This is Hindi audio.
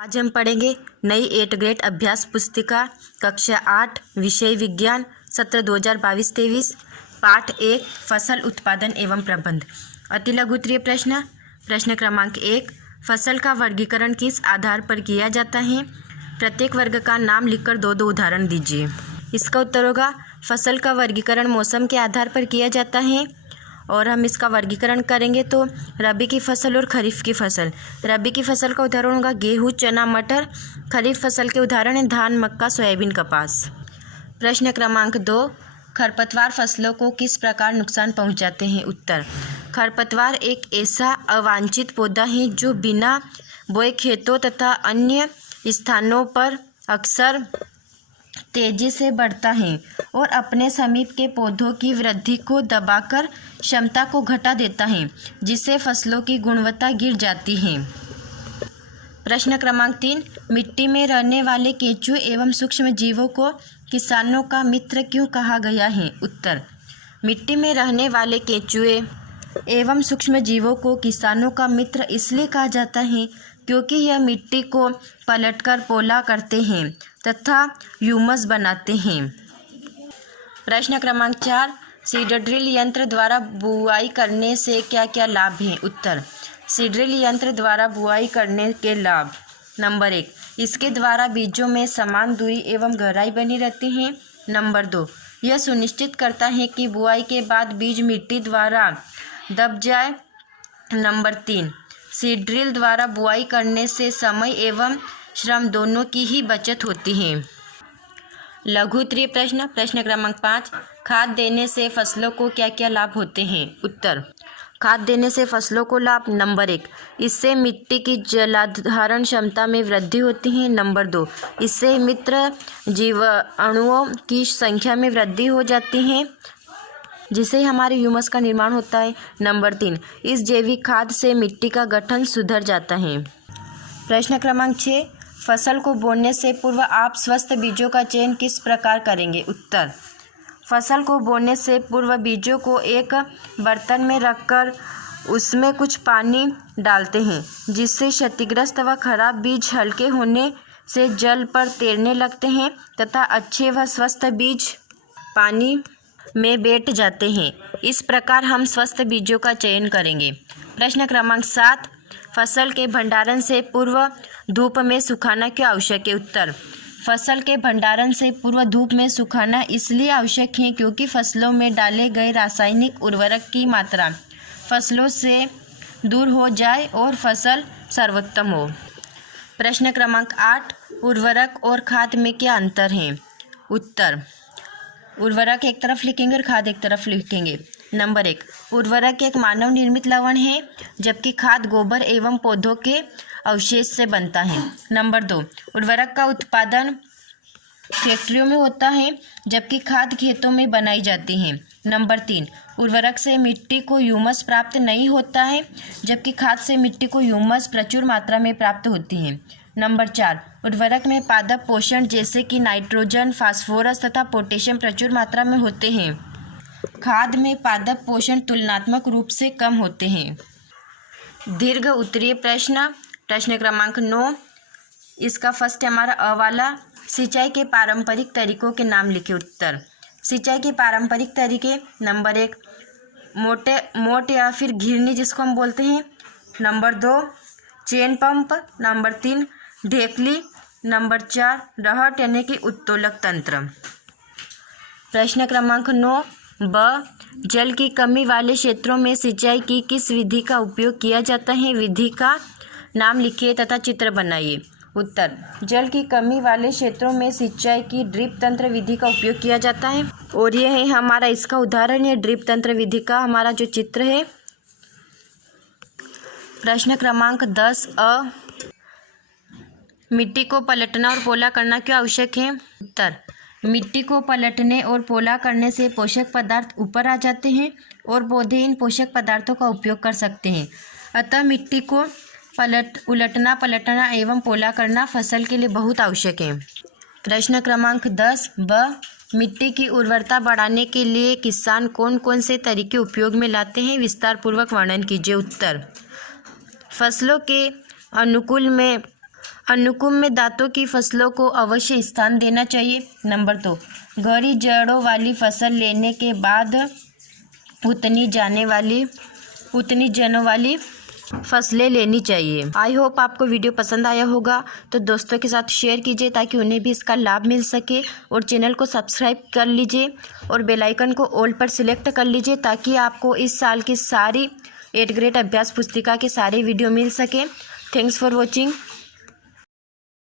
आज हम पढ़ेंगे नई 8th ग्रेड अभ्यास पुस्तिका कक्षा 8 विषय विज्ञान सत्र 2022-23 पाठ 1 फसल उत्पादन एवं प्रबंध। अति लघु उत्तरीय प्रश्न। प्रश्न क्रमांक 1, फसल का वर्गीकरण किस आधार पर किया जाता है? प्रत्येक वर्ग का नाम लिखकर दो उदाहरण दीजिए। इसका उत्तर होगा फसल का वर्गीकरण मौसम के आधार पर किया जाता है। और हम इसका वर्गीकरण करेंगे तो रबी की फसल और खरीफ की फसल। रबी की फसल का उदाहरण होगा गेहूँ, चना, मटर। खरीफ फसल के उदाहरण हैं धान, मक्का, सोयाबीन, कपास। प्रश्न क्रमांक 2, खरपतवार फसलों को किस प्रकार नुकसान पहुंचाते हैं? उत्तर, खरपतवार एक ऐसा अवांछित पौधा है जो बिना बोए खेतों तथा अन्य स्थानों पर अक्सर तेजी से बढ़ता है और अपने समीप के पौधों की वृद्धि को दबाकर क्षमता को घटा देता है, जिससे फसलों की गुणवत्ता गिर जाती है। प्रश्न क्रमांक 3, मिट्टी में रहने वाले केंचुए एवं सूक्ष्म जीवों को किसानों का मित्र क्यों कहा गया है? उत्तर, मिट्टी में रहने वाले केंचुए एवं सूक्ष्म जीवों को किसानों का मित्र इसलिए कहा जाता है क्योंकि यह मिट्टी को पलटकर पोला करते हैं तथा ह्यूमस बनाते हैं। प्रश्न क्रमांक 4, सीड ड्रिल यंत्र द्वारा बुआई करने से क्या क्या लाभ हैं? उत्तर, सीड ड्रिल यंत्र द्वारा बुआई करने के लाभ। नंबर 1, इसके द्वारा बीजों में समान दूरी एवं गहराई बनी रहती है। नंबर 2, यह सुनिश्चित करता है कि बुआई के बाद बीज मिट्टी द्वारा दब जाए। नंबर 3, सीड ड्रिल द्वारा बुआई करने से समय एवं श्रम दोनों की ही बचत होती है। लघु उत्तरीय प्रश्न। प्रश्न क्रमांक 5, खाद देने से फसलों को क्या क्या लाभ होते हैं? उत्तर, खाद देने से फसलों को लाभ। नंबर 1, इससे मिट्टी की जलाधारण क्षमता में वृद्धि होती है। नंबर 2, इससे मित्र जीवाणुओं की संख्या में वृद्धि हो जाती है, जिससे हमारे ह्यूमस का निर्माण होता है। नंबर 3, इस जैविक खाद से मिट्टी का गठन सुधर जाता है। प्रश्न क्रमांक 6, फसल को बोने से पूर्व आप स्वस्थ बीजों का चयन किस प्रकार करेंगे? उत्तर, फसल को बोने से पूर्व बीजों को एक बर्तन में रखकर उसमें कुछ पानी डालते हैं, जिससे क्षतिग्रस्त व खराब बीज हल्के होने से जल पर तैरने लगते हैं तथा अच्छे व स्वस्थ बीज पानी में बैठ जाते हैं। इस प्रकार हम स्वस्थ बीजों का चयन करेंगे। प्रश्न क्रमांक 7, फसल के भंडारण से पूर्व धूप में सुखाना क्यों आवश्यक है? उत्तर, फसल के भंडारण से पूर्व धूप में सुखाना इसलिए आवश्यक है क्योंकि फसलों में डाले गए रासायनिक उर्वरक की मात्रा फसलों से दूर हो जाए और फसल सर्वोत्तम हो। प्रश्न क्रमांक 8, उर्वरक और खाद में क्या अंतर है? उत्तर, उर्वरक एक तरफ लिखेंगे और खाद एक तरफ लिखेंगे। नंबर 1, उर्वरक एक मानव निर्मित लवण है, जबकि खाद गोबर एवं पौधों के अवशेष से बनता है। नंबर 2, उर्वरक का उत्पादन फैक्ट्रियों में होता है, जबकि खाद खेतों में बनाई जाती है। नंबर 3, उर्वरक से मिट्टी को ह्यूमस प्राप्त नहीं होता है, जबकि खाद से मिट्टी को ह्यूमस प्रचुर मात्रा में प्राप्त होती है। नंबर 4, उर्वरक में पादप पोषण जैसे कि नाइट्रोजन, फास्फोरस तथा पोटेशियम प्रचुर मात्रा में होते हैं। खाद में पादप पोषण तुलनात्मक रूप से कम होते हैं। दीर्घ उत्तरीय प्रश्न। प्रश्न क्रमांक 9, इसका फर्स्ट हमारा अ वाला, सिंचाई के पारंपरिक तरीकों के नाम लिखे। उत्तर, सिंचाई के पारंपरिक तरीके। नंबर 1, मोट या फिर घिरनी जिसको हम बोलते हैं। Number 2, chain pump. नंबर 3, ढेकली। नंबर 4, रहट यानी कि उत्तोलक तंत्र। प्रश्न क्रमांक 9 ब, जल की कमी वाले क्षेत्रों में सिंचाई की किस विधि का उपयोग किया जाता है? विधि का नाम लिखिए तथा चित्र बनाइए। उत्तर, जल की कमी वाले क्षेत्रों में सिंचाई की ड्रिप तंत्र विधि का उपयोग किया जाता है और यह है हमारा इसका उदाहरण है ड्रिप तंत्र विधि का हमारा जो चित्र है। प्रश्न क्रमांक 10 अ, मिट्टी को पलटना और पोला करना क्यों आवश्यक है? उत्तर, मिट्टी को पलटने और पोला करने से पोषक पदार्थ ऊपर आ जाते हैं और पौधे इन पोषक पदार्थों का उपयोग कर सकते हैं। अतः मिट्टी को उलटना, पलटना एवं पोला करना फसल के लिए बहुत आवश्यक है। प्रश्न क्रमांक 10 ब, मिट्टी की उर्वरता बढ़ाने के लिए किसान कौन कौन से तरीके उपयोग में लाते हैं? विस्तार पूर्वक वर्णन कीजिए। उत्तर, फसलों के अनुकूल में अनुकुंभ में दांतों की फसलों को अवश्य स्थान देना चाहिए। नंबर 2, गहरी जड़ों वाली फसल लेने के बाद उतनी जनों वाली फसलें लेनी चाहिए। आई होप आपको वीडियो पसंद आया होगा, तो दोस्तों के साथ शेयर कीजिए ताकि उन्हें भी इसका लाभ मिल सके, और चैनल को सब्सक्राइब कर लीजिए और बेल आइकन को ऑल पर सिलेक्ट कर लीजिए ताकि आपको इस साल की सारी 8th ग्रेड अभ्यास पुस्तिका के सारे वीडियो मिल सके। Thanks for watching.